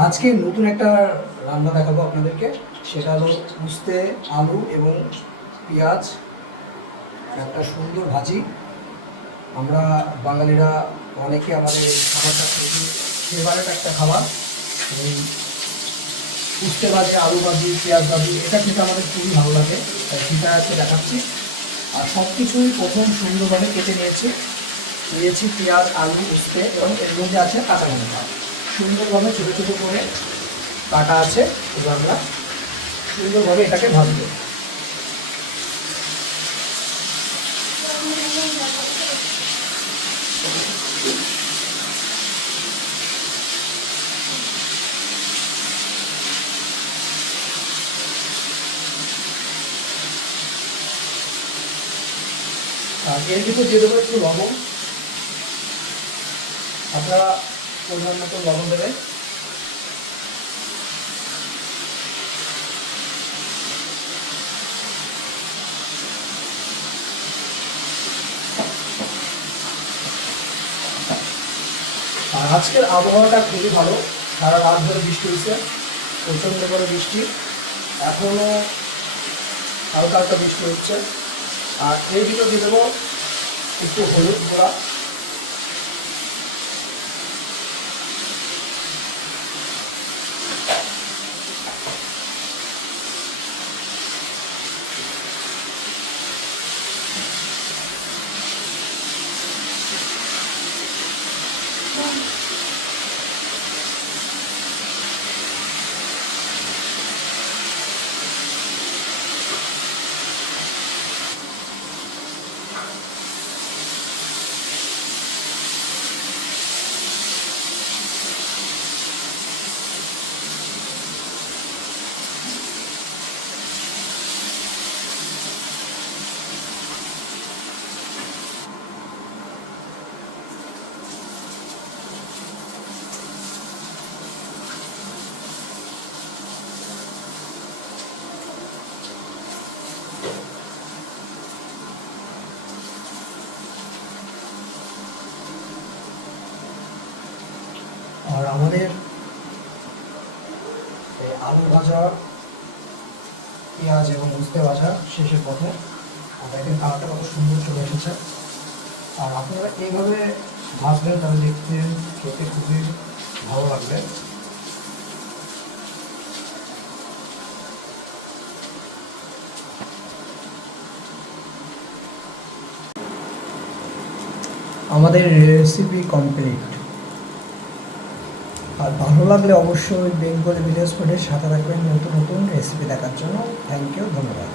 আজকে নতুন একটা রান্না দেখাবো আপনাদেরকে। সেটা হলো উস্তে, আলু এবং পেঁয়াজ একটা সুন্দর ভাজি। আমরা বাঙালিরা অনেকে আমাদের এই খাবারটা খুবই ফেভারেট একটা খাবার। এই উস্তে ভাজি, আলু ভাজি, পেঁয়াজ ভাজি এটা খেতে আমাদের খুবই ভালো লাগে, তাই সেটা আজকে দেখাচ্ছি। আর সব কিছুই প্রথম সুন্দরভাবে কেটে নিয়েছি পেঁয়াজ, আলু, উস্তে এবং এর মধ্যে আছে কাঁচা লঙ্কা। সুন্দরভাবে ছোটো ছোটো করে কাটা আছে। এবার আমরা সুন্দরভাবে এটাকে ভাজবো। আর এর ভিতর দিয়ে দেবো একটু লবণ। আপনারা পরিমাণ মতো লবণ দেবেন। আর আজকের আবহাওয়াটা খুবই ভালো, সারা রাত ধরে বৃষ্টি হয়েছে, প্রচণ্ড করে বৃষ্টি, এখনও হালকা হালকা বৃষ্টি হচ্ছে। আর এই ভিতর দিয়ে দেবো একটু হলুদ গুঁড়া, আর আমাদের আলু ভাজা, পেঁয়াজ এবং উস্তে ভাজা শেষের পথে। আর দেখেন কালারটা কত সুন্দর চলে এসেছে। আর আপনারা এইভাবে ভাজবেন, তাহলে দেখতে খেতে খুবই ভালো লাগবে। আমাদের রেসিপি কমপ্লিট। আর ভালো লাগলে অবশ্যই বেঙ্গলি ভিলেজ ফুডের সাথে রাখবেন নতুন নতুন রেসিপি দেখার জন্য। থ্যাংক ইউ, ধন্যবাদ।